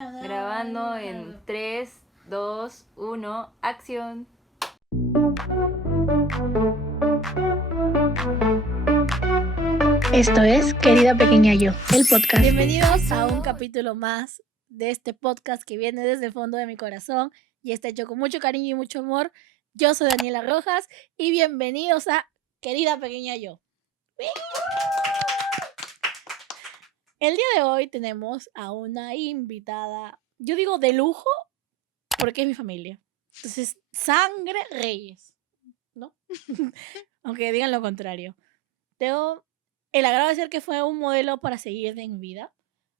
Grabando en 3, 2, 1, acción. Esto es Querida Pequeña Yo, el podcast. Bienvenidos a un capítulo más de este podcast que viene desde el fondo de mi corazón y está hecho con mucho cariño y mucho amor. Yo soy Daniela Rojas y bienvenidos a Querida Pequeña Yo. El día de hoy tenemos a una invitada, yo digo de lujo porque es mi familia. Entonces, sangre Reyes, ¿no? Aunque digan lo contrario. Tengo el agrado de ser que fue un modelo para seguir en mi vida,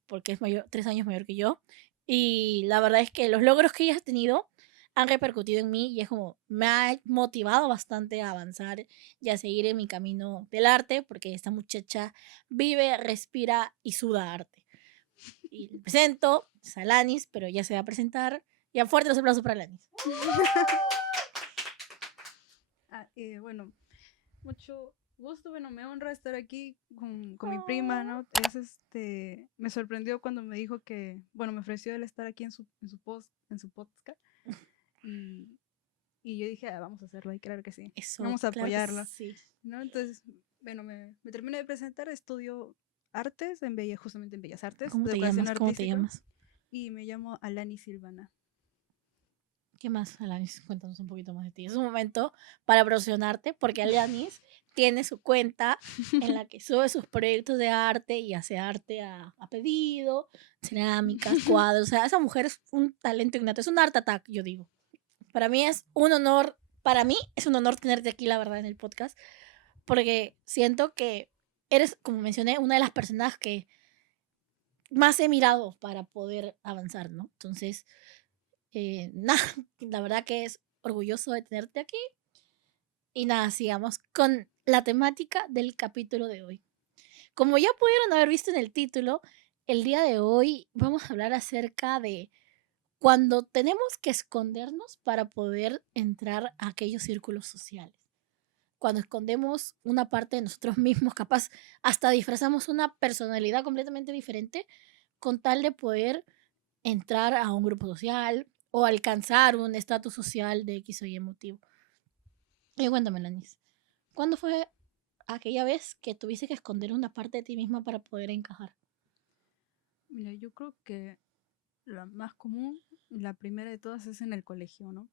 porque es 3 años mayor que yo. Y la verdad es que los logros que ella ha tenido han repercutido en mí y es como me ha motivado bastante a avanzar y a seguir en mi camino del arte, porque esta muchacha vive, respira y suda arte. Y le presento, es Alanis, pero ya se va a presentar. Y a fuerte los aplausos para Alanis. Bueno, mucho gusto, bueno, me honra estar aquí con mi prima, ¿no? Me sorprendió cuando me dijo que, bueno, me ofreció el estar aquí en su podcast y yo dije, vamos a hacerlo, y claro que sí, Eso, vamos a claro que apoyarla, sí. ¿no? Entonces, bueno, me terminé de presentar, estudio artes justamente en Bellas Artes, ¿Cómo de te educación llamas? ¿Cómo te artística, llamas? y me llamo Alani Silvana. ¿Qué más, Alanis? Cuéntanos un poquito más de ti. Es un momento para promocionarte porque Alanis tiene su cuenta en la que sube sus proyectos de arte y hace arte a pedido, cerámicas, cuadros. O sea, esa mujer es un talento innato, es un art attack, yo digo. Para mí es un honor, tenerte aquí, la verdad, en el podcast, porque siento que eres, como mencioné, una de las personas que más he mirado para poder avanzar, ¿no? Entonces, nada, la verdad que es orgulloso de tenerte aquí. Y nada, sigamos con la temática del capítulo de hoy. Como ya pudieron haber visto en el título, el día de hoy vamos a hablar acerca de cuando tenemos que escondernos para poder entrar a aquellos círculos sociales. Cuando escondemos una parte de nosotros mismos, capaz hasta disfrazamos una personalidad completamente diferente con tal de poder entrar a un grupo social o alcanzar un estatus social de X o Y motivo. Y cuéntame, Lanis, ¿cuándo fue aquella vez que tuviste que esconder una parte de ti misma para poder encajar? Mira, yo creo que la más común, la primera de todas es en el colegio, ¿no?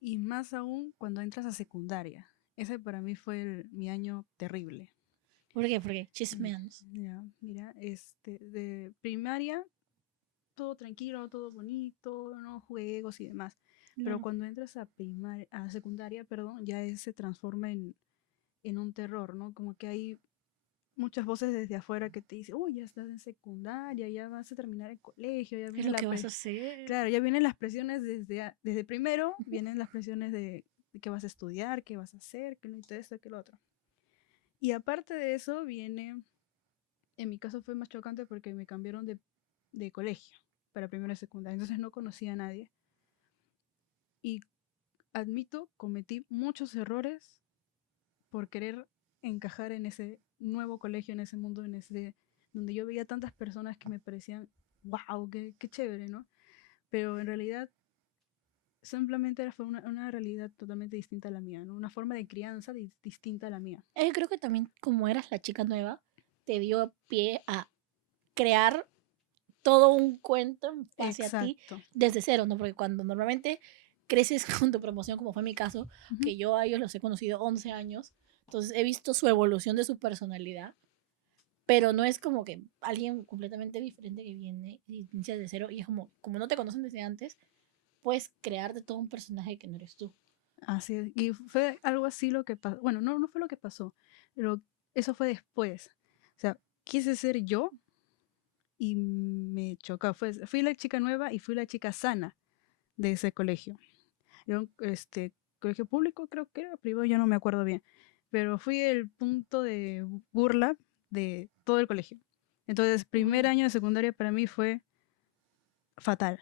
Y más aún cuando entras a secundaria. Ese para mí fue mi año terrible. ¿Por qué? Porque chismeanos. Ya, mira, de primaria, todo tranquilo, todo bonito, ¿no? Juegos y demás. Pero cuando entras a secundaria, perdón, ya se transforma en un terror, ¿no? Como que hay muchas voces desde afuera que te dicen, uy, ya estás en secundaria, ya vas a terminar el colegio, ya ¿Qué es viene lo que vas a hacer? Claro, ya vienen las presiones desde primero, vienen las presiones de qué vas a estudiar, qué vas a hacer, que no y todo esto, que lo otro. Y aparte de eso viene, en mi caso fue más chocante porque me cambiaron de colegio para primero y secundaria, entonces no conocía a nadie. Y admito, cometí muchos errores por querer encajar en ese nuevo colegio, en ese mundo, donde yo veía tantas personas que me parecían, wow, qué chévere, ¿no? Pero en realidad simplemente fue una realidad totalmente distinta a la mía, ¿no? Una forma de crianza distinta a la mía. Yo creo que también como eras la chica nueva, te dio pie a crear todo un cuento en base a ti Exacto. desde cero, ¿no? Porque cuando normalmente creces con tu promoción, como fue mi caso, Ujú. que yo a ellos los he conocido 11 años, entonces he visto su evolución de su personalidad, pero no es como que alguien completamente diferente que viene y inicia de cero y es como no te conocen desde antes, puedes crear de todo un personaje que no eres tú. Así es. Y fue algo así lo que pasó. Bueno, no fue lo que pasó, pero eso fue después. O sea, quise ser yo y me chocó. Fui la chica nueva y fui la chica sana de ese colegio. Era un colegio público, creo que era privado, ya no me acuerdo bien. Pero fui el punto de burla de todo el colegio. Entonces, primer año de secundaria para mí fue fatal.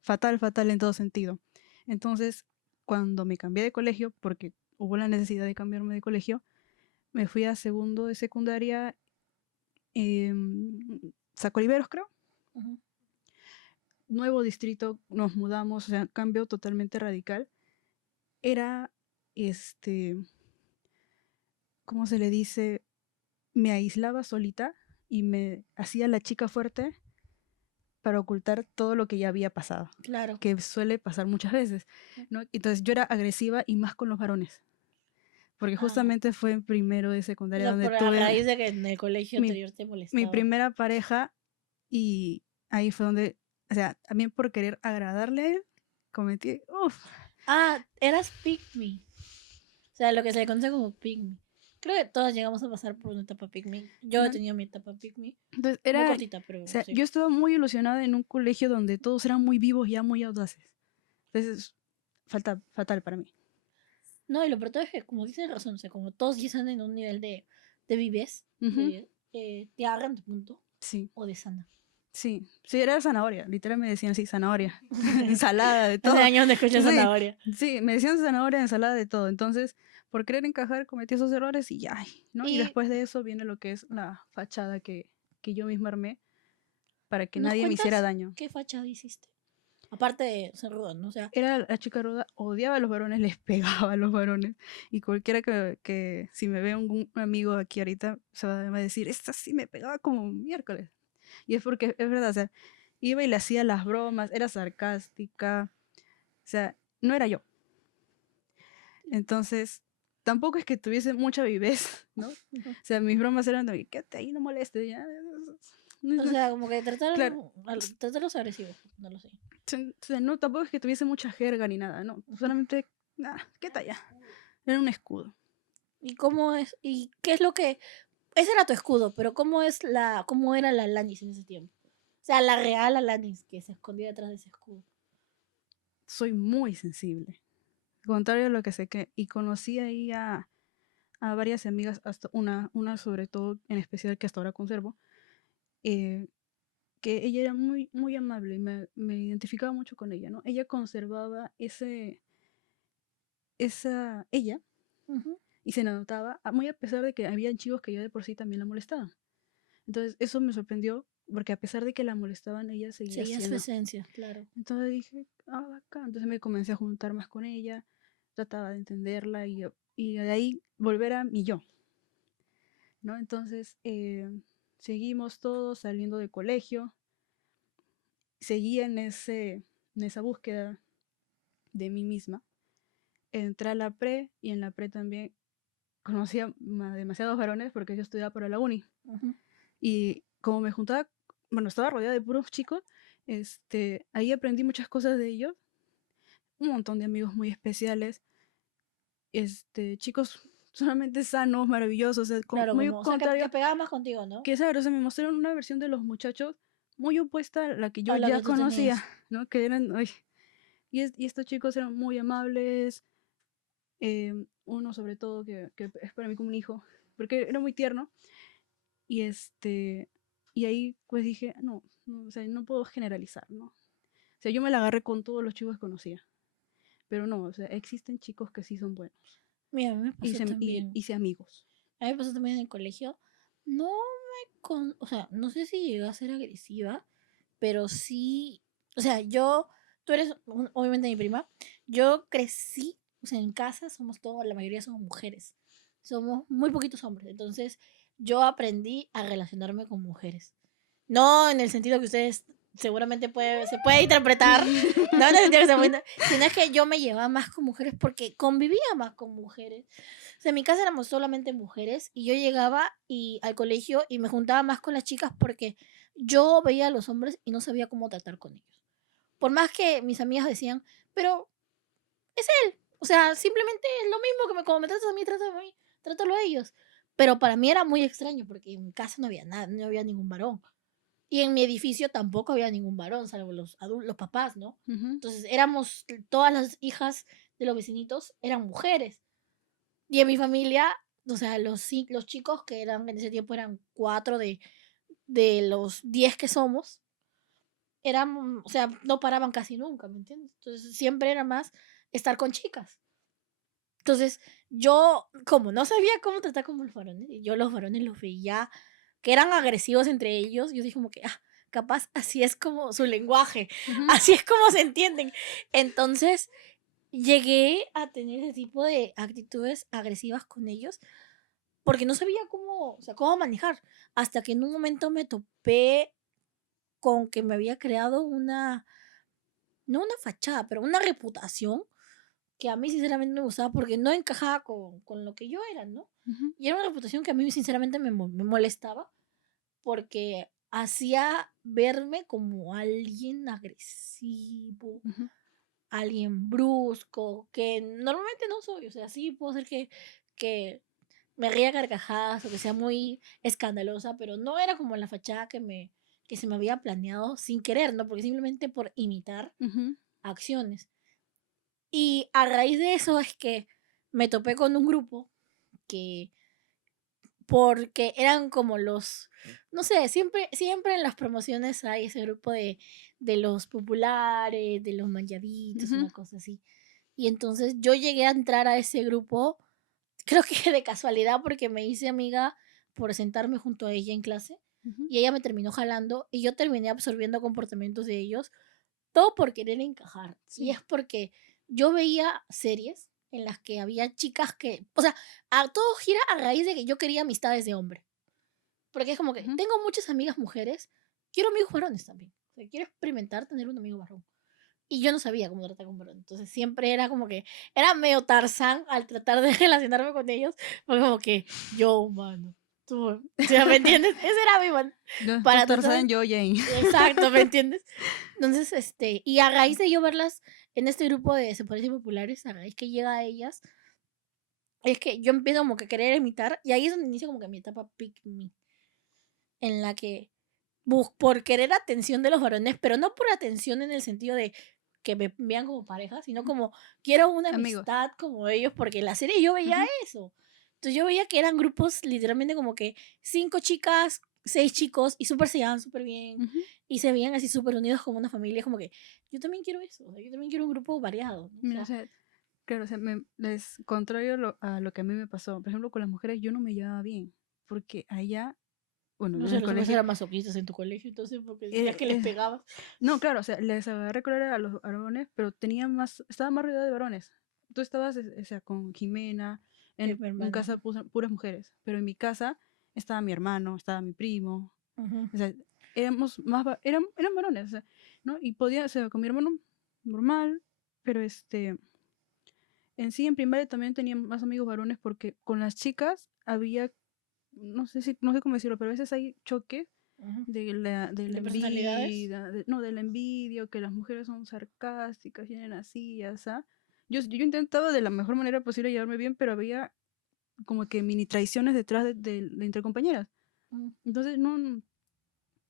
Fatal, fatal en todo sentido. Entonces, cuando me cambié de colegio, porque hubo la necesidad de cambiarme de colegio, me fui a segundo de secundaria, Saco Oliveros, creo. Ujú. nuevo distrito, nos mudamos, o sea, cambio totalmente radical. Era, ¿cómo se le dice? Me aislaba solita y me hacía la chica fuerte para ocultar todo lo que ya había pasado, Claro. que suele pasar muchas veces, ¿no? Entonces yo era agresiva y más con los varones, porque Ah, justamente fue en primero de o secundaria sea, donde por a tuve raíz de que en el colegio mi, anterior te mi molestaba. primera pareja y ahí fue donde, o sea, también por querer agradarle a él, cometí, Ah, eras pick me. O sea, lo que se le conoce como pick me. Creo que todas llegamos a pasar por una etapa pick me. Yo he ¿no? tenido mi etapa pick me. Entonces Muy era, cortita, o pero sea, sí. yo estaba muy ilusionada en un colegio donde todos eran muy vivos y ya muy audaces. Entonces, fatal para mí. No, y lo peor es que, como dices razón, o sea, como todos ya están en un nivel de vives, Ujú, te agarran de punto sí, o de sana. sí, sí, era zanahoria, literal me decían así, zanahoria, ensalada, de Hace todo. años no escucho Sí, zanahoria. sí, me decían zanahoria, ensalada, de todo. Entonces, por querer encajar, cometí esos errores y ya, ¿no? Y Y después de eso viene lo que es la fachada que yo misma armé para que nos nadie me hiciera cuentas daño. qué fachada hiciste. Aparte de ser ruda, ¿no? O sea, Era la chica ruda, odiaba a los varones, les pegaba a los varones. Y cualquiera que si me ve un amigo aquí ahorita, se va a decir, esta sí me pegaba como miércoles. Y es porque es verdad, o sea, iba y le hacía las bromas, era sarcástica, o sea, no era yo. Entonces, tampoco es que tuviese mucha vivez, ¿no? O sea, mis bromas eran de, quédate ahí, no molestes, ya. o sea, como que Claro, tratarlos agresivos, no lo sé. o sea, no, tampoco es que tuviese mucha jerga ni nada, no, solamente, nada, quédate allá. Era un escudo. ¿Y cómo es? ¿Y qué es lo que ese era tu escudo, pero cómo era la Alanis en ese tiempo? O sea, la real Alanis que se escondía detrás de ese escudo. Soy muy sensible, contrario a lo que sé que, y conocí ahí a varias amigas, hasta una sobre todo en especial que hasta ahora conservo, eh, que ella era muy, muy amable y me identificaba mucho con ella, ¿no? Ella conservaba ella, Ujú. y se notaba, muy a pesar de que había chicos que ya de por sí también la molestaban. Entonces, eso me sorprendió, porque a pesar de que la molestaban, ella seguía Seguía su siendo. esencia, claro. Entonces dije, bacán. Entonces me comencé a juntar más con ella, trataba de entenderla y de ahí volver a mi yo, ¿no? Entonces, seguimos todos saliendo del colegio, seguía en esa búsqueda de mí misma. Entré a la pre y en la pre también conocía a demasiados varones porque yo estudiaba para la uni. Ujú. Y como me juntaba, bueno, estaba rodeada de puros chicos, ahí aprendí muchas cosas de ellos, un montón de amigos muy especiales, chicos solamente sanos, maravillosos, o sea, Claro, muy como, o sea, que contrario, pegaba más contigo, ¿no? que ¿sabes? O sea, me mostraron una versión de los muchachos muy opuesta a la que yo A lo ya que tú conocía, tenías. ¿no? Que eran, ay, y estos chicos eran muy amables, uno sobre todo que es para mí como un hijo, porque era muy tierno, y y ahí pues dije, no, no, o sea, no puedo generalizar, ¿no? O sea, yo me la agarré con todos los chicos que conocía, pero no, o sea, existen chicos que sí son buenos, Mira, a mí me y pasó también. hice amigos. A mí me pasó también en el colegio. No o sea, no sé si llegué a ser agresiva, pero sí, o sea, tú eres obviamente mi prima, yo crecí, o sea, en casa somos todos, la mayoría somos mujeres, somos muy poquitos hombres, entonces yo aprendí a relacionarme con mujeres. No en el sentido que ustedes seguramente se puede interpretar, no en el sentido que se puede, sino es que yo me llevaba más con mujeres porque convivía más con mujeres. O sea, en mi casa éramos solamente mujeres y yo llegaba al colegio y me juntaba más con las chicas porque yo veía a los hombres y no sabía cómo tratar con ellos. Por más que mis amigas decían, pero es él. O sea, simplemente es lo mismo que como me tratas a mí, trátalo a ellos. Pero para mí era muy extraño porque en mi casa no había nada, no había ningún varón. Y en mi edificio tampoco había ningún varón, salvo los adultos, los papás, ¿no? Ujú. Entonces éramos, todas las hijas de los vecinitos eran mujeres. Y en mi familia, o sea, los chicos que eran en ese tiempo eran 4 de los 10 que somos, eran, o sea, no paraban casi nunca, ¿me entiendes? Entonces siempre era más estar con chicas. Entonces yo, como no sabía cómo tratar con los varones, y yo los varones los veía que eran agresivos entre ellos, yo dije como que, capaz así es como su lenguaje, Ujú. así es como se entienden. Entonces llegué a tener ese tipo de actitudes agresivas con ellos porque no sabía cómo, o sea, cómo manejar, hasta que en un momento me topé con que me había creado no una fachada, pero una reputación que a mí sinceramente no me gustaba porque no encajaba con lo que yo era, ¿no? Ujú. Y era una reputación que a mí sinceramente me molestaba porque hacía verme como alguien agresivo, Ujú. alguien brusco, que normalmente no soy. O sea, sí puedo ser que me ría a carcajadas o que sea muy escandalosa, pero no era como la fachada que se me había planeado sin querer, ¿no? Porque simplemente por imitar Ujú. acciones. Y a raíz de eso es que me topé con un grupo que, porque eran como los, no sé, siempre en las promociones hay ese grupo de los populares, de los manchaditos, Ujú. una cosa así. Y entonces yo llegué a entrar a ese grupo, creo que de casualidad, porque me hice amiga por sentarme junto a ella en clase. Ujú. Y ella me terminó jalando y yo terminé absorbiendo comportamientos de ellos todo por querer encajar. Y Sí. es porque yo veía series en las que había chicas que, o sea, todo gira a raíz de que yo quería amistades de hombre. Porque es como que Ujú. tengo muchas amigas mujeres, quiero amigos varones también. O sea, quiero experimentar tener un amigo varón. Y yo no sabía cómo tratar con un varón. Entonces siempre era como que, era medio Tarzán al tratar de relacionarme con ellos. Fue como que, yo, humano, tú, o sea, ¿me entiendes? Ese era mi man. Tú Para tratar Tarzán, de yo Jane. exacto, ¿me entiendes? Entonces, y a raíz de yo verlas en este grupo de Se Parecen Populares, a raíz que llega a ellas, es que yo empiezo como que a querer imitar, y ahí es donde inicia como que mi etapa pick me, en la que por querer atención de los varones, pero no por atención en el sentido de que me vean como pareja, sino como quiero una Amigos. amistad como ellos, porque en la serie yo veía Ujú. eso. Entonces yo veía que eran grupos literalmente como que 5 chicas, 6 chicos, y súper se llevaban súper bien, Ujú. y se veían así súper unidos como una familia, como que yo también quiero eso, o sea, yo también quiero un grupo variado, ¿no? O Mira, o sea, sea, claro, o sea, es contrario a lo que a mí me pasó. Por ejemplo, con las mujeres yo no me llevaba bien, porque allá, bueno, no en sé, el los hombres colegio, eran masoquistas en tu colegio, entonces, porque decías eh, que les eh, pegabas. no, claro, o sea, les agarré color a los varones, pero estaba más rodeada de varones. Tú estabas, o sea, con Jimena, Que en mi un hermana. casa puras mujeres, pero en mi casa estaba mi hermano, estaba mi primo, Ujú. o sea, éramos eran varones, o sea, ¿no? Y podía, o sea, con mi hermano normal, pero en sí, en primaria también tenía más amigos varones porque con las chicas había, no sé cómo decirlo, pero a veces hay choque Ujú. de la De personalidades. envidia, no, de la envidia, que las mujeres son sarcásticas, vienen así, ya está. Yo intentaba de la mejor manera posible llevarme bien, pero había como que mini traiciones detrás de entre compañeras. Ujú. Entonces,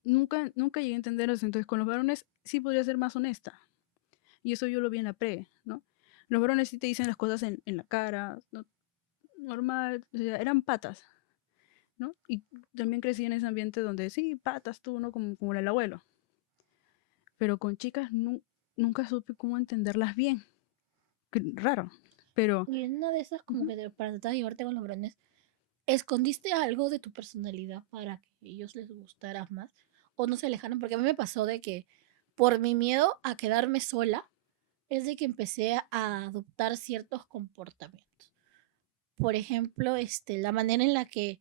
nunca llegué a entender eso. Entonces, con los varones sí podría ser más honesta. Y eso yo lo vi en la pre, ¿no? Los varones sí te dicen las cosas en la cara, ¿no? Normal, o sea, eran patas, ¿no? Y también crecí en ese ambiente donde sí, patas tú, ¿no? Como el abuelo. Pero con chicas nunca supe cómo entenderlas bien. Raro. Pero, Y en una de esas, como ujú, que para tratar de llevarte con los varones, ¿escondiste algo de tu personalidad para que ellos les gustaras más? ¿O no se alejaron? Porque a mí me pasó de que por mi miedo a quedarme sola, es de que empecé a adoptar ciertos comportamientos. Por ejemplo, la manera en la que,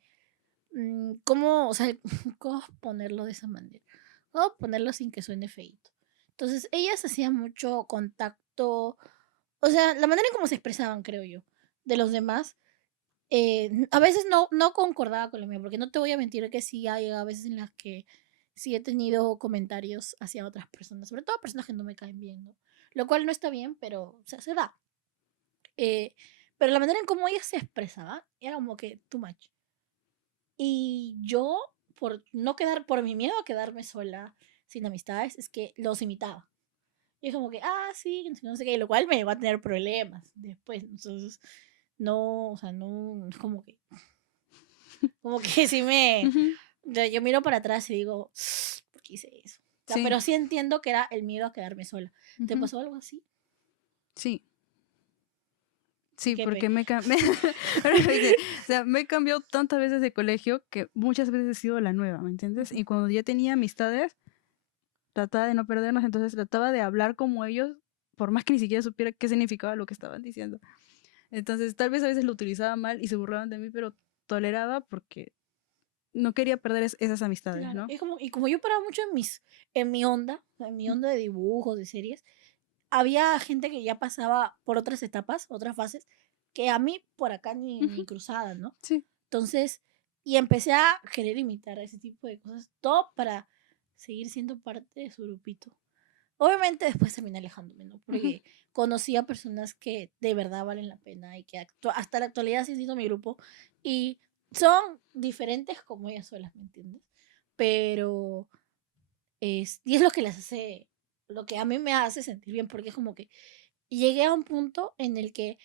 ¿cómo, o sea, cómo ponerlo de esa manera? ¿Cómo ponerlo sin que suene feíto? Entonces, ellas hacían mucho contacto, o sea, la manera en cómo se expresaban, creo yo, de los demás a veces no concordaba con lo mío, porque no te voy a mentir que sí hay a veces en las que sí he tenido comentarios hacia otras personas, sobre todo personas que no me caen bien, ¿no? Lo cual no está bien, pero o sea, se da. Eh, pero la manera en cómo ella se expresaba era como que too much. Y yo, por mi miedo a quedarme sola, sin amistades, es que los imitaba. Y es como que, sí, que no sé qué, lo cual me llevó a tener problemas después. Entonces, no, o sea, no, como que sí ujú, yo miro para atrás y digo, ¿por qué hice eso? O sea, sí, pero sí entiendo que era el miedo a quedarme sola. ¿Te ujú, pasó algo así? sí, ¿Y sí, qué porque ahora me dice, o sea, me he cambiado tantas veces de colegio que muchas veces he sido la nueva, ¿me entiendes? Y Ujú. cuando ya tenía amistades, trataba de no perdernos, entonces trataba de hablar como ellos, por más que ni siquiera supiera qué significaba lo que estaban diciendo. Entonces, tal vez a veces lo utilizaba mal y se burlaban de mí, pero toleraba porque no quería perder esas amistades, Claro, ¿no? y como yo paraba mucho en mi onda, en mi onda de dibujos, de series, había gente que ya pasaba por otras etapas, otras fases, que a mí por acá ni Ujú, cruzada, ¿no? sí. Entonces, y empecé a querer imitar ese tipo de cosas, todo para seguir siendo parte de su grupito. Obviamente después terminé alejándome, ¿no? Ujú, Porque conocí a personas que de verdad valen la pena y que hasta la actualidad sí siendo mi grupo y son diferentes como ellas solas, ¿me entiendes? Pero y es lo que las hace, lo que a mí me hace sentir bien, porque es como que llegué a un punto en el que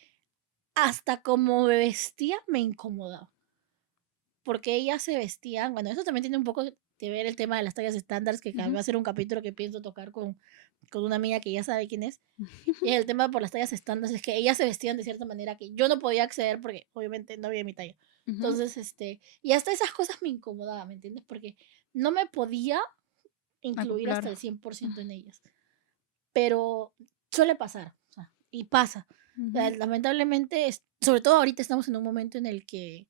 hasta como me vestía me incomodaba, porque ellas se vestían, bueno, eso también tiene un poco que ver el tema de las tallas estándares, que ujú. va a ser un capítulo que pienso tocar con una amiga que ya sabe quién es. Y el tema por las tallas estándares es que ellas se vestían de cierta manera que yo no podía acceder porque obviamente no había mi talla. Ujú. Entonces, y hasta esas cosas me incomodaban, ¿me entiendes? Porque no me podía incluir hasta Acoplar. el 100% en ellas. Pero suele pasar, o sea, y pasa. O sea, Ujú. lamentablemente, sobre todo ahorita estamos en un momento en el que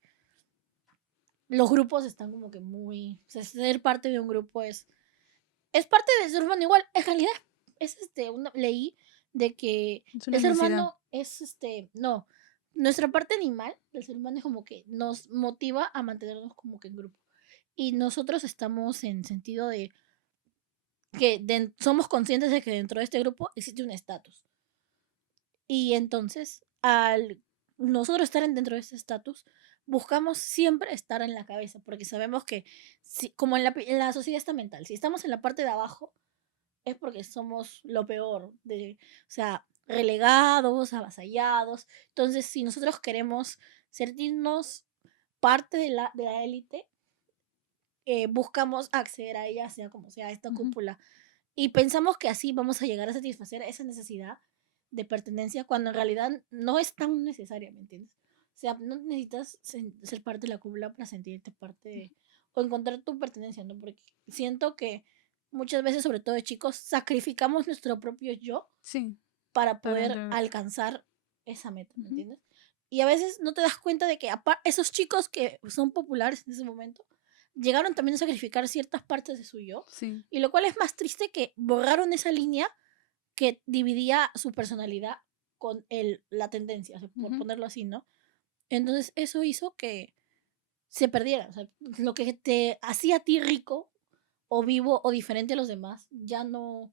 los grupos están como que muy, o sea, ser parte de un grupo es parte del ser humano igual. En realidad, leí de que Es una el ser necesidad. humano no, nuestra parte animal del ser humano es como que nos motiva a mantenernos como que en grupo. Y nosotros estamos en sentido de que somos conscientes de que dentro de este grupo existe un estatus. Y entonces, al nosotros estar dentro de ese estatus, buscamos siempre estar en la cabeza, porque sabemos que, como en la sociedad está mental, si estamos en la parte de abajo, es porque somos lo peor, o sea, relegados, avasallados. Entonces, si nosotros queremos sentirnos parte de la élite, buscamos acceder a ella, sea como sea, a esta Ujú. cúpula. Y pensamos que así vamos a llegar a satisfacer esa necesidad de pertenencia, cuando en realidad no es tan necesaria, ¿me entiendes? O sea, no necesitas ser parte de la cúpula para sentirte parte o encontrar tu pertenencia, ¿no? Porque siento que muchas veces, sobre todo de chicos, sacrificamos nuestro propio yo Sí, para para poder entender. alcanzar esa meta, ¿me Ujú. entiendes? Y a veces no te das cuenta de que esos chicos que son populares en ese momento llegaron también a sacrificar ciertas partes de su yo, Sí. y lo cual es más triste que borraron esa línea que dividía su personalidad con la tendencia, o sea, por Ujú. ponerlo así, ¿no? Entonces eso hizo que se perdiera, o sea, lo que te hacía a ti rico o vivo o diferente a los demás ya no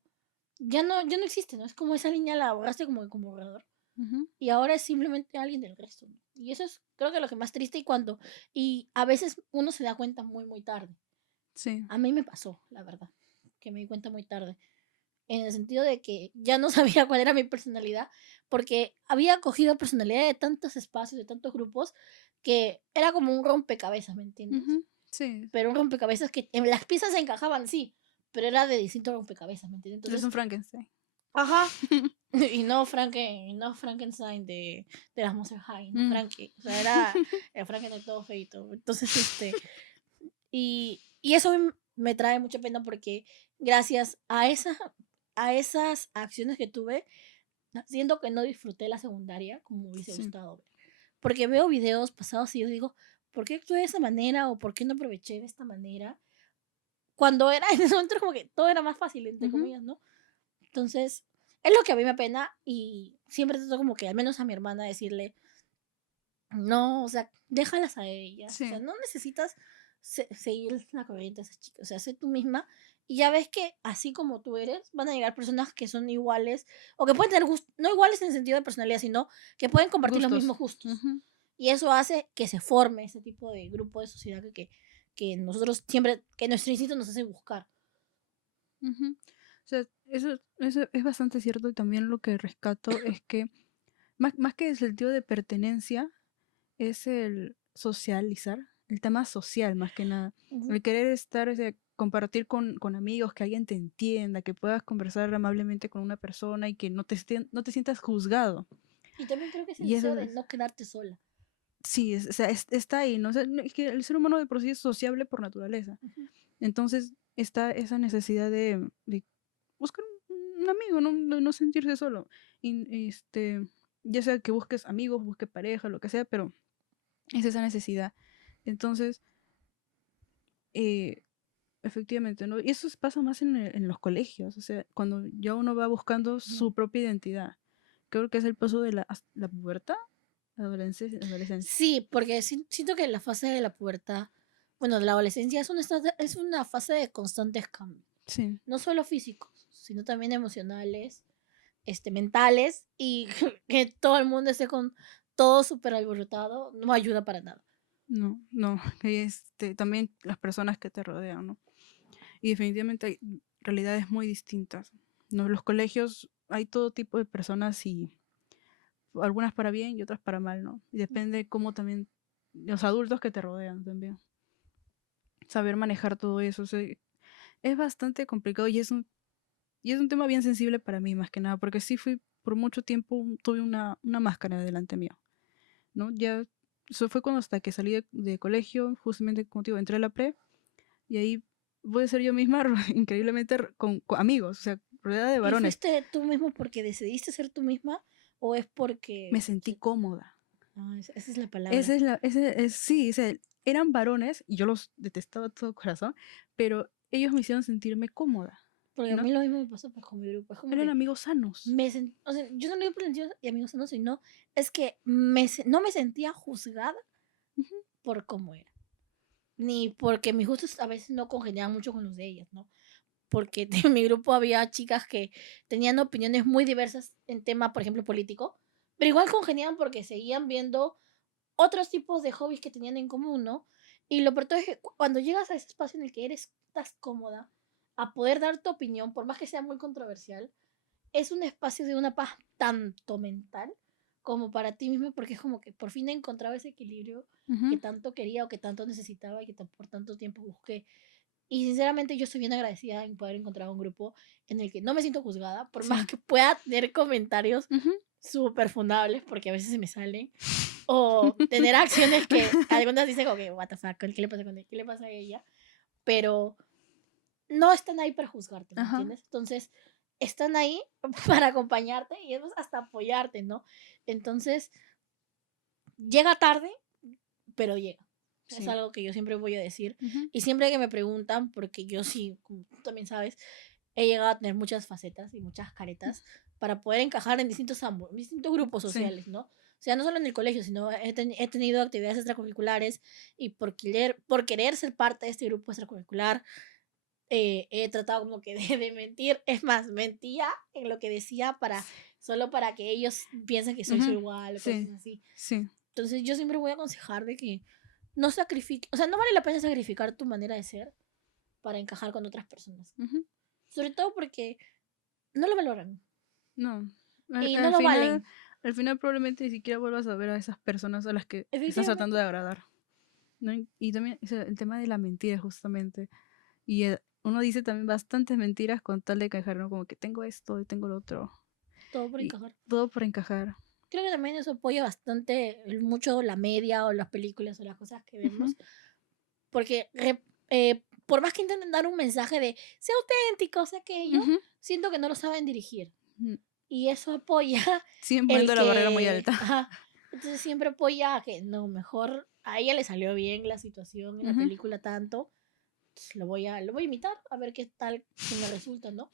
existe, ¿no? Es como esa línea la borraste como borrador Ujú. y ahora es simplemente alguien del resto, ¿no? Y eso es creo que lo que más triste y a veces uno se da cuenta muy muy tarde. Sí. A mí me pasó, la verdad, que me di cuenta muy tarde, en el sentido de que ya no sabía cuál era mi personalidad, porque había cogido personalidad de tantos espacios, de tantos grupos, que era como un rompecabezas, ¿me entiendes? Ujú. Sí. Pero un rompecabezas que en las piezas se encajaban, sí, pero era de distintos rompecabezas, ¿me entiendes? Es Entonces, un Frankenstein. ajá, y no Frankenstein de las Monster High, no Mm. Frankie, o sea, era el Frankenstein todo feito. Entonces, y eso me trae mucha pena porque gracias a esas acciones que tuve, siento que no disfruté la secundaria como me hubiese Sí. gustado ver. Porque veo videos pasados y yo digo, ¿por qué actué de esa manera o por qué no aproveché de esta manera? Cuando era en ese momento como que todo era más fácil, entre Ujú. comillas, ¿no? Entonces, es lo que a mí me apena y siempre trato como que al menos a mi hermana decirle, no, o sea, déjalas a ellas. O sea, Sí. no necesitas seguir la corriente de esas chicas. O sea, sé tú misma. Y ya ves que así como tú eres, van a llegar personas que son iguales o que pueden tener gustos, no iguales en el sentido de personalidad, sino que pueden compartir los Gustos. mismos gustos. Ujú. Y eso hace que se forme ese tipo de grupo de sociedad que nosotros siempre, que nuestro instinto nos hace buscar. Ujú. O sea, eso es bastante cierto y también lo que rescato es que más que el sentido de pertenencia es el socializar, el tema social más que nada. Ujú. El querer estar, compartir con amigos, que alguien te entienda, que puedas conversar amablemente con una persona y que no te sientas juzgado. Y también creo que es el Y eso deseo de no quedarte sola. sí, o sea, está ahí, ¿no? O sea, es que el ser humano de por sí es sociable por naturaleza. Ujú. Entonces está esa necesidad de buscar un amigo, no sentirse solo. Y, ya sea que busques amigos, busques pareja, lo que sea, pero es esa necesidad. Entonces, eh, efectivamente, ¿no? Y eso pasa más en los colegios, o sea, cuando ya uno va buscando su propia identidad. Creo que es el paso de la pubertad, adolescencia. Sí, porque siento que la fase de la pubertad, bueno, de la adolescencia es una fase de constantes cambios. Sí, No solo físicos, sino también emocionales, mentales, y que todo el mundo esté con todo súper alborotado, no ayuda para nada. no, y también las personas que te rodean, ¿no? Y definitivamente hay realidades muy distintas, ¿no? En los colegios hay todo tipo de personas y algunas para bien y otras para mal, ¿no? Y depende cómo también los adultos que te rodean también. Saber manejar todo eso, o sea, es bastante complicado y es un tema bien sensible para mí más que nada, porque sí fui por mucho tiempo, tuve una máscara delante mío, ¿no? Ya, eso fue cuando hasta que salí de colegio, justamente como te digo, entré a la pre y ahí pude ser yo misma increíblemente con amigos, o sea, rodeada de ¿Y varones. fuiste tú mismo porque decidiste ser tú misma o es Me porque... sentí cómoda. esa es la palabra. Esa es sí, o sea, eran varones y yo los detestaba de todo corazón, pero ellos me hicieron sentirme cómoda, Porque a ¿no? mí lo mismo me pasó pues, con mi grupo. Es como Eran que amigos sanos. o sea, yo no lo digo por sentido y amigos no, sino es que no me sentía juzgada Ujú, por cómo era. Ni porque mis gustos a veces no congeniaban mucho con los de ellas, ¿no? Porque en mi grupo había chicas que tenían opiniones muy diversas en tema, por ejemplo, político, pero igual congeniaban porque seguían viendo otros tipos de hobbies que tenían en común, ¿no? Y lo peor es que cuando llegas a ese espacio en el que estás cómoda a poder dar tu opinión, por más que sea muy controversial, es un espacio de una paz tanto mental como para ti mismo, porque es como que por fin he encontrado ese equilibrio que ujú, tanto quería o que tanto necesitaba y que por tanto tiempo busqué. Y sinceramente yo estoy bien agradecida en poder encontrar un grupo en el que no me siento juzgada, por más sí. que pueda tener comentarios Ujú. súper fundables, porque a veces se me salen, o tener acciones que algunas dicen como que, what the fuck, ¿qué le pasa con él? ¿Qué le pasa a ella? Pero no están ahí para juzgarte, ¿me Ajá, entiendes? Entonces, están ahí para acompañarte y además hasta apoyarte, ¿no? Entonces, llega tarde, pero llega. Es sí. algo que yo siempre voy a decir. Ujú, Y siempre que me preguntan, porque yo sí, como tú también sabes, he llegado a tener muchas facetas y muchas caretas para poder encajar en distintos grupos sí. sociales, ¿no? O sea, no solo en el colegio, sino he tenido actividades extracurriculares y por querer ser parte de este grupo extracurricular, he tratado como que de mentir. Es más, mentía en lo que decía solo para que ellos piensen que soy su Ujú, igual o cosas sí, así. sí. Entonces yo siempre voy a aconsejar de que no sacrifique, o sea, no vale la pena sacrificar tu manera de ser para encajar con otras personas. Ujú. Sobre todo porque no lo valoran No. y no Al lo final, valen. al final probablemente ni siquiera vuelvas a ver a esas personas a las que estás tratando Efectivamente. de agradar, ¿no? Y también, o sea, el tema de la mentira, justamente. Y uno dice también bastantes mentiras con tal de encajar, ¿no? Como que tengo esto y tengo lo otro. Todo por Y encajar. todo por encajar. Creo que también eso apoya bastante mucho la media o las películas o las cosas que Ujú, vemos. Porque por más que intenten dar un mensaje de sé auténtico, sé aquello, ujú, siento que no lo saben dirigir. ujú. Y eso apoya Siguen el poniendo la barrera muy que, alta. ajá, entonces siempre apoya a que no, mejor a ella le salió bien la situación en la Ujú, película tanto, pues lo voy a imitar a ver qué tal que me resulta, ¿no?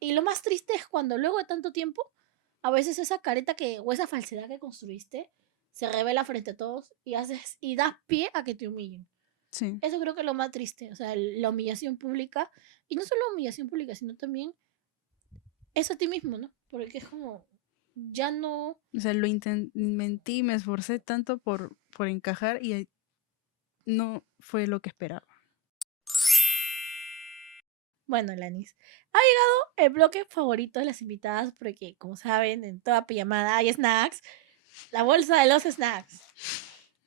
Y lo más triste es cuando luego de tanto tiempo, a veces esa careta o esa falsedad que construiste se revela frente a todos y das pie a que te humillen. sí. Eso creo que es lo más triste, o sea, la humillación pública, y no solo humillación pública, sino también es a ti mismo, ¿no? Porque es como, ya no... O sea, mentí, me esforcé tanto por encajar y no fue lo que esperaba. Bueno, Lanis, ha llegado el bloque favorito de las invitadas, porque como saben, en toda pijamada hay snacks, la bolsa de los snacks,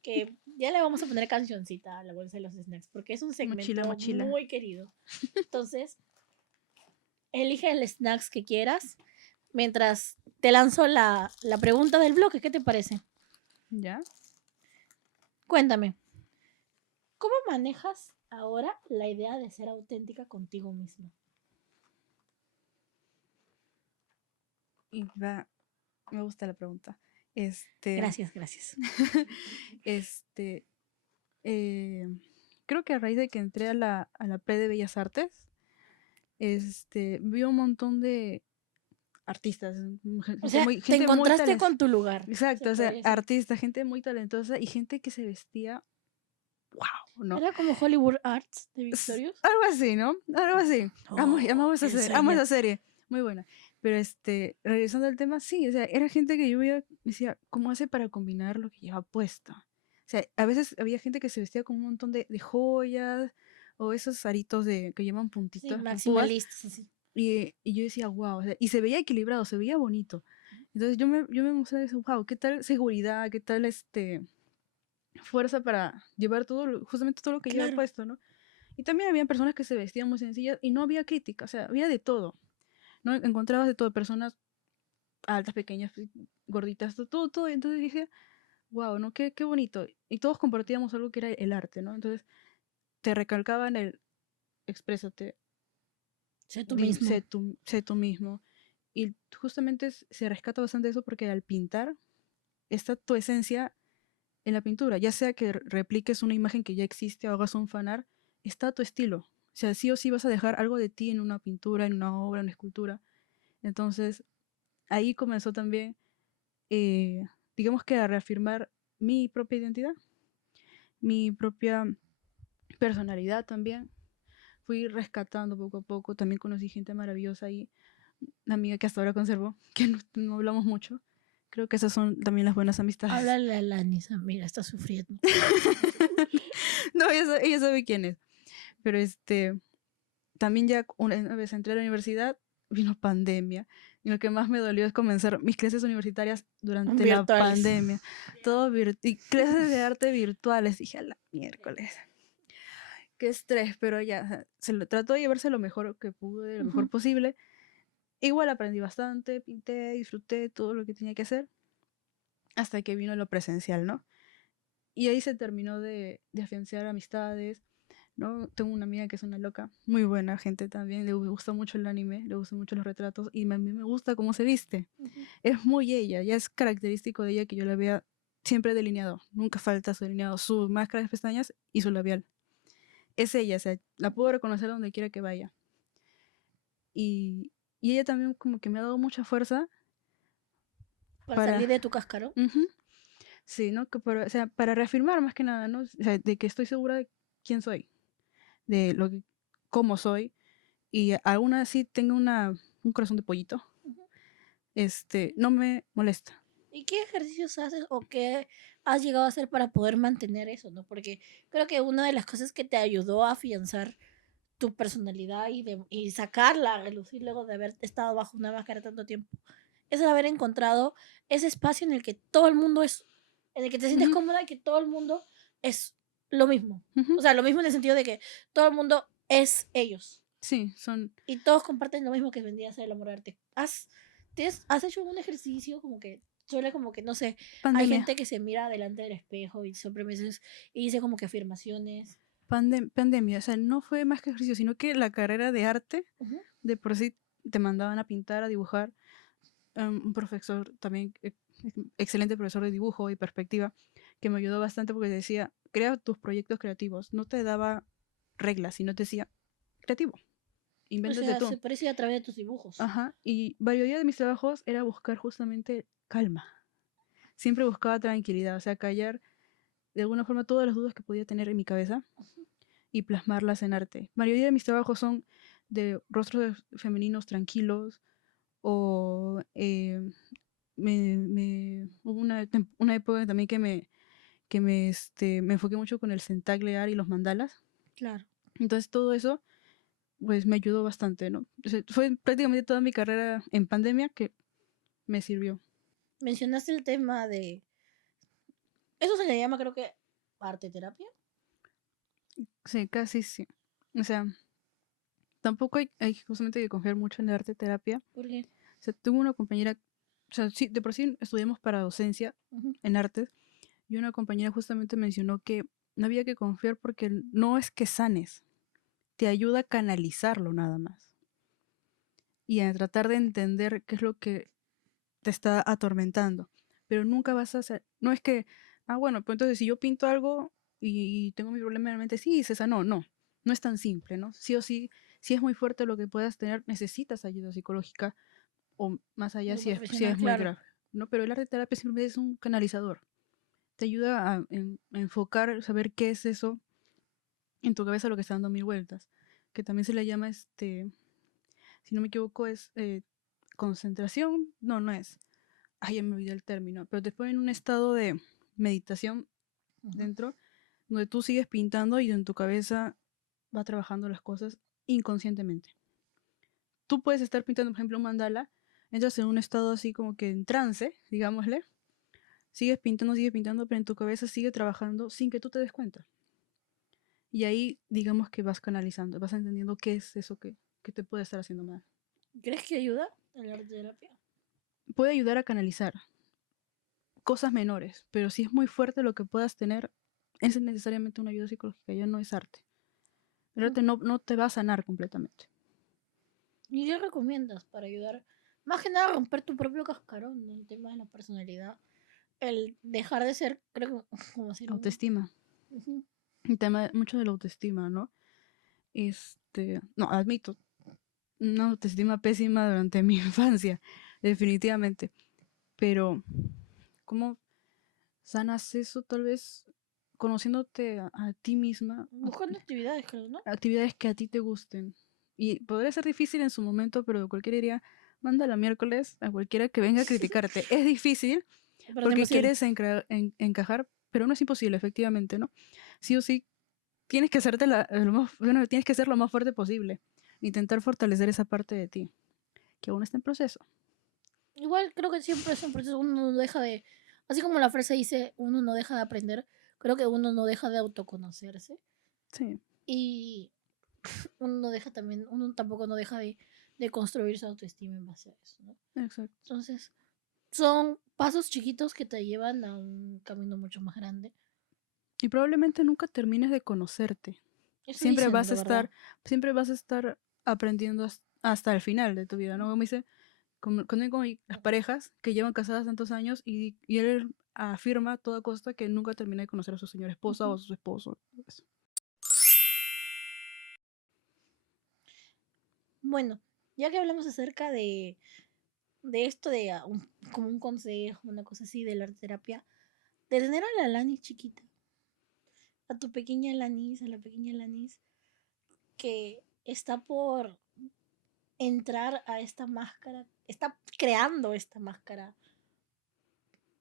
que ya le vamos a poner cancioncita a la bolsa de los snacks, porque es un Mochila, segmento mochila. muy querido. Entonces, elige el snacks que quieras, mientras te lanzo la pregunta del bloque, ¿qué te parece? ¿Ya? Cuéntame, ¿cómo manejas ahora la idea de ser auténtica contigo misma? Y me gusta la pregunta. Gracias, gracias. Este, creo que a raíz de que entré a la Pre de Bellas Artes, vi un montón de artistas, O sea, te gente muy encontraste talentosa. con tu lugar. Exacto, se o sea, podría decir. artistas, gente muy talentosa y gente que se vestía, wow, ¿no? Era como Hollywood Arts de Es Victorious. algo así, ¿no? Algo así. Amo esa El serie, amo sueño. esa serie. Muy buena. Pero regresando al tema, sí, o sea, era gente que yo veía, decía, ¿cómo hace para combinar lo que lleva puesto? O sea, a veces había gente que se vestía con un montón de joyas o esos aritos que llevan Sí, puntitas, púas. maximalistas, así. Y yo decía, wow, o sea, y se veía equilibrado, se veía bonito. Entonces yo me mostraba eso, wow, ¿qué tal seguridad? ¿Qué tal fuerza para llevar justamente todo lo que lleva Claro. puesto, ¿no? Y también había personas que se vestían muy sencillas y no había crítica, o sea, había de todo, ¿no? Encontrabas de todo, personas altas, pequeñas, gorditas, todo, todo. Y entonces dije, wow, ¿no? Qué bonito. Y todos compartíamos algo que era el arte, ¿no? Entonces te recalcaban el exprésate, Sé tú mismo. sé tú mismo. Y justamente se rescata bastante eso porque al pintar está tu esencia en la pintura, ya sea que repliques una imagen que ya existe o hagas un fanart, está tu estilo. O sea, sí o sí vas a dejar algo de ti en una pintura, en una obra, en una escultura. Entonces, ahí comenzó también, digamos que a reafirmar mi propia identidad, mi propia personalidad también. Fui rescatando poco a poco, también conocí gente maravillosa ahí, una amiga que hasta ahora conservo, que no hablamos mucho. Creo que esas son también las buenas amistades. Háblale a Lanis, mira, está sufriendo. No, ella sabe quién es. Pero también ya una vez entré a la universidad, vino pandemia. Y lo que más me dolió es comenzar mis clases universitarias durante la Virtuales. pandemia. Todo y clases de arte virtuales. Dije, a la miércoles. Qué estrés, pero ya, o sea, trató de llevarse lo mejor que pude, lo mejor posible. Igual aprendí bastante, pinté, disfruté todo lo que tenía que hacer. Hasta que vino lo presencial, ¿no? Y ahí se terminó de afianzar amistades, ¿no? Tengo una amiga que es una loca, muy buena gente también, le gusta mucho el anime, le gustan mucho los retratos y a mí me gusta cómo se viste. Es muy ella, ya es característico de ella que yo la vea siempre delineado, nunca falta su delineado, su máscara de pestañas y su labial. Es ella, o sea, la puedo reconocer donde quiera que vaya. Y ella también como que me ha dado mucha fuerza Para salir de tu cascarón. Ujú. Sí, ¿no? O sea, para reafirmar más que nada, ¿no? O sea, de que estoy segura de quién soy, de cómo soy, y aún así tengo un corazón de pollito, no me molesta. ¿Y qué ejercicios haces o qué has llegado a hacer para poder mantener eso, no? Porque creo que una de las cosas que te ayudó a afianzar tu personalidad y sacarla a relucir luego de haber estado bajo una máscara tanto tiempo es el haber encontrado ese espacio en el que todo el mundo en el que te sientes Ujú, cómoda y que todo el mundo es lo mismo. ujú. O sea, lo mismo en el sentido de que todo el mundo es ellos. Sí, son Y todos comparten lo mismo que vendría a ser el amor al arte. ¿Has hecho algún ejercicio como que suele como que, no sé, hay pandemia. gente que se mira delante del espejo y siempre veces y dice como que afirmaciones? Pandemia, o sea, no fue más que ejercicio, sino que la carrera de arte, Ujú. de por sí, te mandaban a pintar, a dibujar. Un profesor también, excelente profesor de dibujo y perspectiva, que me ayudó bastante porque decía, crea tus proyectos creativos. No te daba reglas, sino te decía, creativo, O invéntate sea, tú. se parece a través de tus dibujos. Ajá, y la mayoría de mis trabajos era buscar justamente calma. Siempre buscaba tranquilidad, o sea, callar de alguna forma todas las dudas que podía tener en mi cabeza y plasmarlas en arte. La mayoría de mis trabajos son de rostros femeninos tranquilos o hubo una época también me enfoqué mucho con el centaglear y los mandalas. Claro. Entonces todo eso pues me ayudó bastante, ¿no? O sea, fue prácticamente toda mi carrera en pandemia que me sirvió. Mencionaste el tema de... Eso se le llama, creo que, arte terapia. Sí, casi sí. O sea, tampoco hay justamente que confiar mucho en el arte terapia. Porque O sea, tuve una compañera, o sea, sí, de por sí estudiamos para docencia en artes, y una compañera justamente mencionó que no había que confiar porque no es que sanes, te ayuda a canalizarlo nada más. Y a tratar de entender qué es lo que te está atormentando. Pero nunca vas a hacer, no es que, bueno, pues entonces si yo pinto algo y tengo mi problema en la mente, sí, se sanó. No es tan simple, ¿no? Sí o sí, si es muy fuerte lo que puedas tener, necesitas ayuda psicológica o más allá Algo si es profesional, muy claro. grave, ¿no? Pero el arte terapia simplemente es un canalizador. Te ayuda a enfocar, saber qué es eso en tu cabeza lo que está dando mil vueltas. Que también se le llama, si no me equivoco, es concentración. No es. Ay, ya me olvidé el término. Pero te ponen en un estado de meditación Ujú. dentro, donde tú sigues pintando y en tu cabeza va trabajando las cosas inconscientemente. Tú puedes estar pintando, por ejemplo, un mandala, entras en un estado así como que en trance, digámosle, sigues pintando, pero en tu cabeza sigue trabajando sin que tú te des cuenta. Y ahí, digamos que vas canalizando, vas entendiendo qué es eso que te puede estar haciendo mal. ¿Crees que ayuda el arte terapia? Puede ayudar a canalizar cosas menores, pero si es muy fuerte lo que puedas tener, es necesariamente una ayuda psicológica, ya no es arte. El arte no te va a sanar completamente. ¿Y qué recomiendas para ayudar? Más que nada a romper tu propio cascarón en el tema de la personalidad. El dejar de ser, creo que, como decir, Autoestima. Ujú. El tema mucho de la autoestima, ¿no? No, admito, una autoestima pésima durante mi infancia, definitivamente. Pero, ¿cómo sanas eso? Tal vez conociéndote a ti misma, Buscando actividades, creo, ¿no? actividades que a ti te gusten. Y podría ser difícil en su momento, pero cualquiera diría, mándala miércoles a cualquiera que venga a criticarte. Es difícil Pero no porque imposible. quieres encajar, pero no es imposible, efectivamente, ¿no? Sí o sí, tienes que hacerte tienes que ser lo más fuerte posible. Intentar fortalecer esa parte de ti, que aún está en proceso. Igual creo que siempre es un proceso, uno no deja de, así como la frase dice, uno no deja de aprender, creo que uno no deja de autoconocerse Sí, y uno no deja también, uno tampoco no deja de construir su autoestima en base a eso, ¿no? exacto. Entonces, son pasos chiquitos que te llevan a un camino mucho más grande. Y probablemente nunca termines de conocerte. Eso Siempre dicen, vas la a verdad. estar aprendiendo hasta el final de tu vida, ¿no? Como dice, con las parejas que llevan casadas tantos años y él afirma a toda costa que nunca termina de conocer a su señora esposa o a su esposo. Eso. Bueno, ya que hablamos acerca de esto de como un consejo, una cosa así de la arte terapia, de tener a la Lani chiquita, a tu pequeña Lanis, a la pequeña Lanis, que está por entrar a esta máscara, está creando esta máscara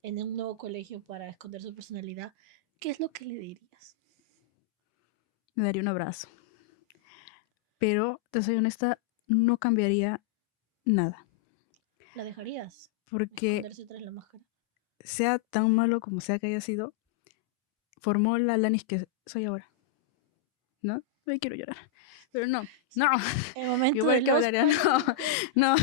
en un nuevo colegio para esconder su personalidad, ¿qué es lo que le dirías? Me daría un abrazo. Pero, te soy honesta, no cambiaría nada. ¿La dejarías Porque esconderse tras la máscara? sea tan malo como sea que haya sido, formó la Lanis que soy ahora. ¿No? Hoy quiero llorar. Pero no. El momento Igual de que los hablaría, no, pañitos. no,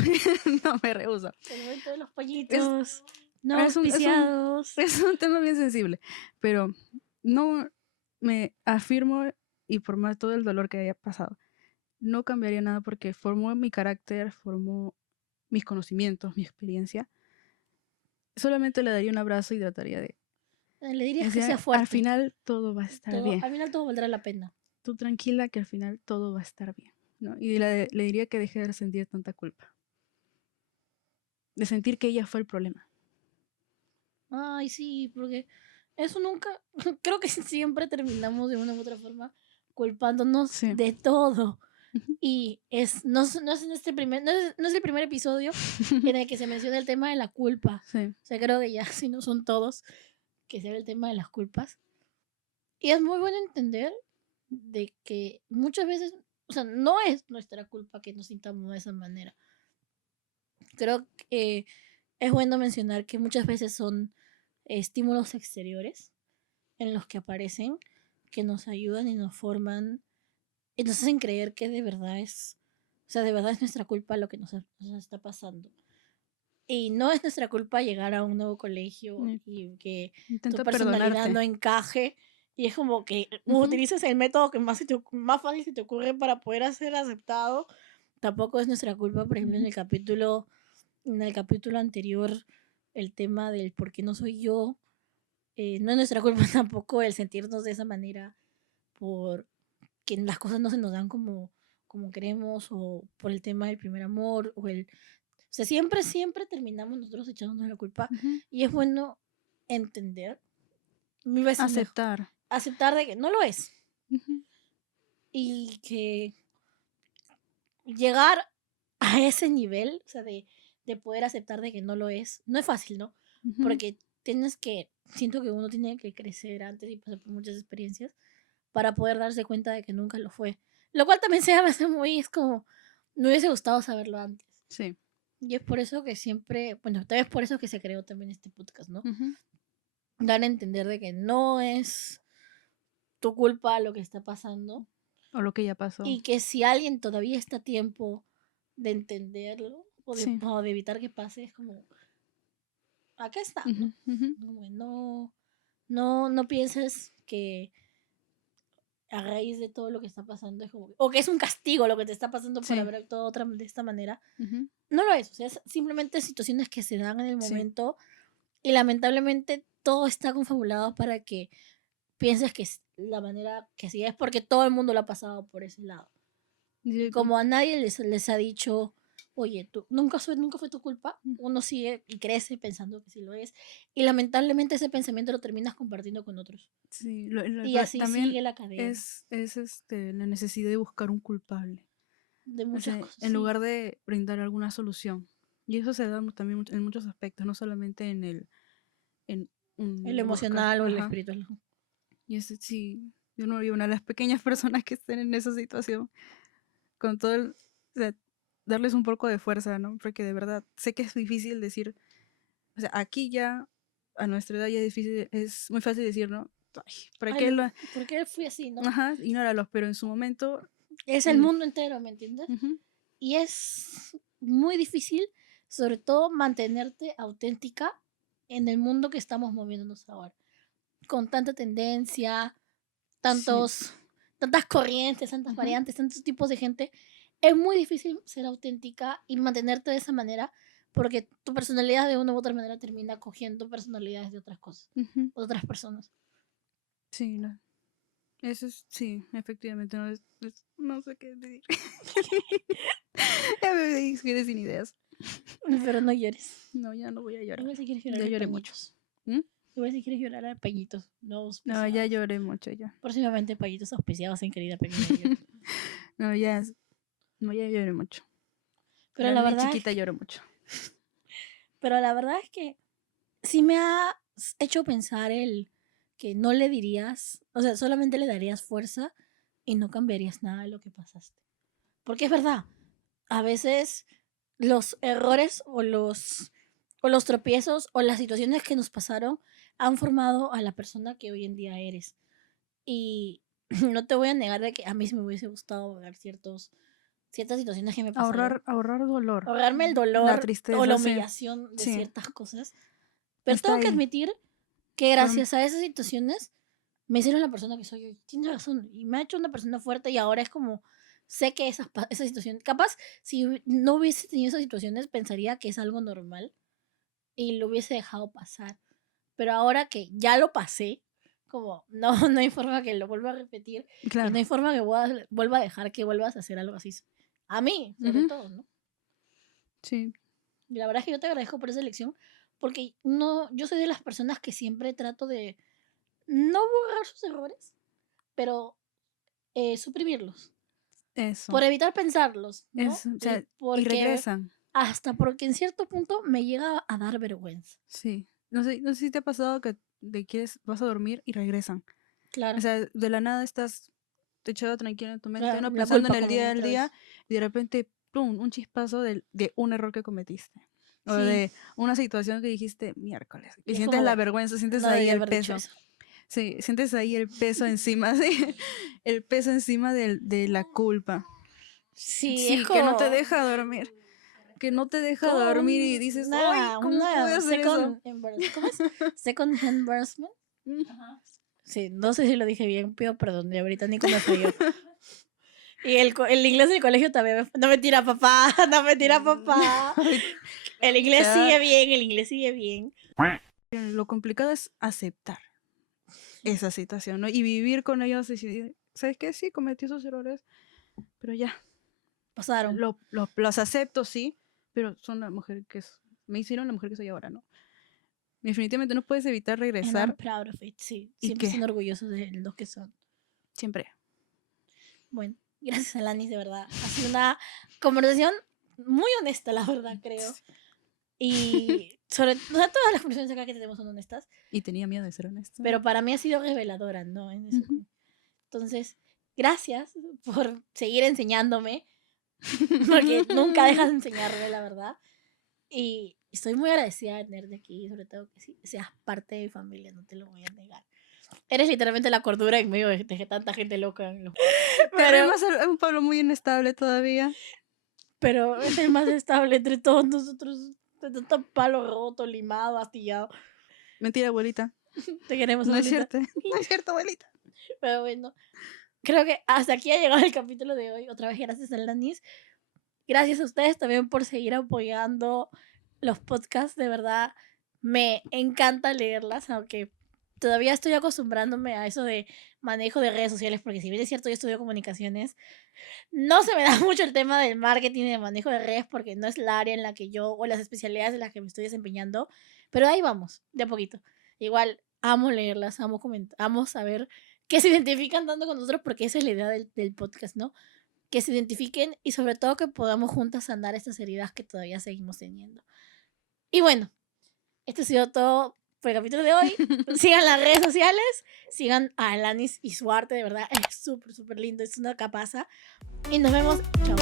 no me rehúso. El momento de los pañitos. No Es auspiciados. es un tema bien sensible, pero no me afirmo y por más todo el dolor que haya pasado, no cambiaría nada porque formó mi carácter, formó mis conocimientos, mi experiencia. Solamente le daría un abrazo y trataría de Le dirías que decir, sea al fuerte. final todo va a estar Todo, bien. al final todo valdrá la pena. Tú tranquila que al final todo va a estar bien, ¿no? Y le diría que deje de sentir tanta culpa. De sentir que ella fue el problema. Ay, sí, porque eso nunca, creo que siempre terminamos de una u otra forma culpándonos Sí. de todo. Ujú. Y no es en este no es el primer episodio en el que se menciona el tema de la culpa. Sí. O sea, creo que ya si no son todos que sea el tema de las culpas. Y es muy bueno entender de que muchas veces, o sea, no es nuestra culpa que nos sintamos de esa manera. Creo que es bueno mencionar que muchas veces son estímulos exteriores en los que aparecen, que nos ayudan y nos forman y nos hacen creer que de verdad es, o sea, de verdad es nuestra culpa lo que nos está pasando. Y no es nuestra culpa llegar a un nuevo colegio y que tu Intenta personalidad perdonarte. no encaje. Y es como que Ujú. utilizas el método que más fácil se te ocurre para poder ser aceptado. Tampoco es nuestra culpa, por ejemplo, en el capítulo en el capítulo anterior el tema del por qué no soy yo. No es nuestra culpa tampoco el sentirnos de esa manera por que las cosas no se nos dan como queremos o por el tema del primer amor o sea, siempre terminamos nosotros echándonos la culpa Ujú. y es bueno entender, mil veces mejor, Aceptar. aceptar de que no lo es Ujú. y que llegar a ese nivel, o sea, de poder aceptar de que no lo es, no es fácil, ¿no? Ujú. Porque siento que uno tiene que crecer antes y pasar por muchas experiencias para poder darse cuenta de que nunca lo fue. Lo cual también se me hace es como, me hubiese gustado saberlo antes. Sí. Y es por eso que siempre, bueno, tal vez por eso que se creó también este podcast, ¿no? Ujú. Dar a entender de que no es tu culpa lo que está pasando O lo que ya pasó. y que si alguien todavía está a tiempo de entenderlo Sí. o de evitar que pase, es como, acá está, ¿no? Ujú, ujú. Como que no pienses que a raíz de todo lo que está pasando es como, o que es un castigo lo que te está pasando por Sí. haber actuado de esta manera. Ujú. No lo es, o sea, es simplemente situaciones que se dan en el Sí. momento y lamentablemente todo está confabulado para que pienses que es la manera que sí es porque todo el mundo lo ha pasado por ese lado. Y Dice, como a nadie les ha dicho, oye, tú, nunca fue tu culpa, uno sigue y crece pensando que sí lo es. Y lamentablemente ese pensamiento lo terminas compartiendo con otros. sí, Y así también sigue la cadena es la necesidad de buscar un culpable. de O muchas sea, cosas. en Sí. lugar de brindar alguna solución. Y eso se da también en muchos aspectos, no solamente en El buscar. emocional o el Ajá. espiritual. Y eso sí, yo no vi una de las pequeñas personas que estén en esa situación, con todo o sea, darles un poco de fuerza, ¿no? Porque de verdad, sé que es difícil decir, o sea, aquí ya, a nuestra edad ya es muy fácil decir, ¿no? Ay, ¿para Ay, qué ¿por qué fui así, no? Ajá, ignóralos, pero en su momento... Es el mundo entero, ¿me entiendes? Ujú. Y es muy difícil, sobre todo, mantenerte auténtica en el mundo que estamos moviéndonos ahora. Con tanta tendencia, Sí. tantas corrientes, tantas Ujú. variantes, tantos tipos de gente. Es muy difícil ser auténtica y mantenerte de esa manera porque tu personalidad de una u otra manera termina cogiendo personalidades de otras cosas, Ujú. de otras personas. Sí, no. Eso es, sí, efectivamente, no sé qué decir. Ya me quedé sin ideas. Pero no llores. No, ya no voy a llorar. Igual si quieres llorar Ya a lloré mucho. pañitos. ¿Mm? Igual si quieres llorar a pañitos. No No, auspiciados. ya lloré mucho, ya. Próximamente pañitos auspiciados en querida pequeña. No, ya, no, ya lloré mucho. Pero La la niña verdad chiquita lloró mucho. Pero la verdad es que sí me ha hecho pensar el que no le dirías, o sea, solamente le darías fuerza y no cambiarías nada de lo que pasaste. Porque es verdad, a veces los errores o los tropiezos o las situaciones que nos pasaron han formado a la persona que hoy en día eres. Y no te voy a negar de que a mí sí me hubiese gustado ver ciertas situaciones que me pasaron. Ahorrar dolor. Ahorrarme el La dolor o tristeza, la sí. humillación de Sí. ciertas cosas. Pero Está tengo que ahí. admitir que gracias a esas situaciones me hicieron la persona que soy hoy. Tienes razón. Y me ha hecho una persona fuerte y ahora es como, sé que esas situaciones, capaz, si no hubiese tenido esas situaciones, pensaría que es algo normal y lo hubiese dejado pasar. Pero ahora que ya lo pasé, como, no hay forma que lo vuelva a repetir y Claro. no hay forma que vuelva a dejar que vuelvas a hacer algo así. A mí, sobre Ujú. todo, ¿no? Sí. Y la verdad es que yo te agradezco por esa elección, porque no, yo soy de las personas que siempre trato de no borrar sus errores, pero suprimirlos, Eso. por evitar pensarlos, ¿no? Es, o sea, y porque regresan. hasta porque en cierto punto me llega a dar vergüenza. Sí. No sé si te ha pasado que vas a dormir y regresan. Claro. O sea, de la nada estás echado tranquilo en tu mente, Claro, ¿no? la Pensando en culpa el como día del otra día, vez. y de repente, ¡pum! Un chispazo de un error que cometiste. O Sí. de una situación que dijiste miércoles. Y Y es sientes como, la bueno, vergüenza, sientes no ahí debería el haber dicho peso. eso. Sí, sientes ahí el peso encima, sí, el peso encima de la culpa. Sí, Sí, es que no te como, deja dormir. Que no te deja como dormir y dices, ¡ay! ¿Cómo pude hacer eso? ¿Cómo es? Second embarrassment. Mm. Sí, no sé si lo dije bien, pido perdón, de británico me falló. Y el inglés del colegio también no me tira papá, no me tira papá. El inglés sea- sigue bien, el inglés sigue bien. Lo complicado es aceptar esa situación, ¿no? Y vivir con ellos y decir, ¿sabes qué? Sí, cometí esos errores, pero ya, Pasaron. los acepto, sí, pero son la mujer me hicieron la mujer que soy ahora, ¿no? Definitivamente no puedes evitar And I'm regresar proud of it, sí. ¿Y Siempre qué? son orgullosos de los que son. siempre. Bueno, gracias Alanis, de verdad. Ha sido una conversación muy honesta, la verdad, creo. Y sobre todas las conversaciones acá que tenemos son honestas, Y tenía miedo de ser honesta. pero para mí ha sido reveladora, ¿no? Entonces, gracias por seguir enseñándome, porque nunca dejas de enseñarme, la verdad. Y estoy muy agradecida de tenerte aquí, sobre todo que seas parte de mi familia, no te lo voy a negar. Eres literalmente la cordura en medio de tanta gente loca. Pero además es un pueblo muy inestable todavía. Pero es el más estable entre todos nosotros. De tanto palo roto, limado, astillado. Mentira, abuelita. Te queremos, No es abuelita. cierto. No es cierto, abuelita. Pero bueno, creo que hasta aquí ha llegado el capítulo de hoy. Otra vez gracias a Alanis. Gracias a ustedes también por seguir apoyando los podcasts. De verdad, me encanta leerlas, aunque todavía estoy acostumbrándome a eso de manejo de redes sociales, porque si bien es cierto, yo estudio comunicaciones, no se me da mucho el tema del marketing y de manejo de redes, porque no es la área en la que yo, o las especialidades en las que me estoy desempeñando, pero ahí vamos, de a poquito. Igual, amo leerlas, amo comentar, amo saber que se identifican tanto con nosotros, porque esa es la idea del podcast, ¿no? Que se identifiquen y sobre todo que podamos juntas sanar estas heridas que todavía seguimos teniendo. Y bueno, esto ha sido todo por el capítulo de hoy. Sigan las redes sociales, sigan a Alanis y su arte, de verdad, es súper, súper lindo, es una capaza. Y nos vemos, chao.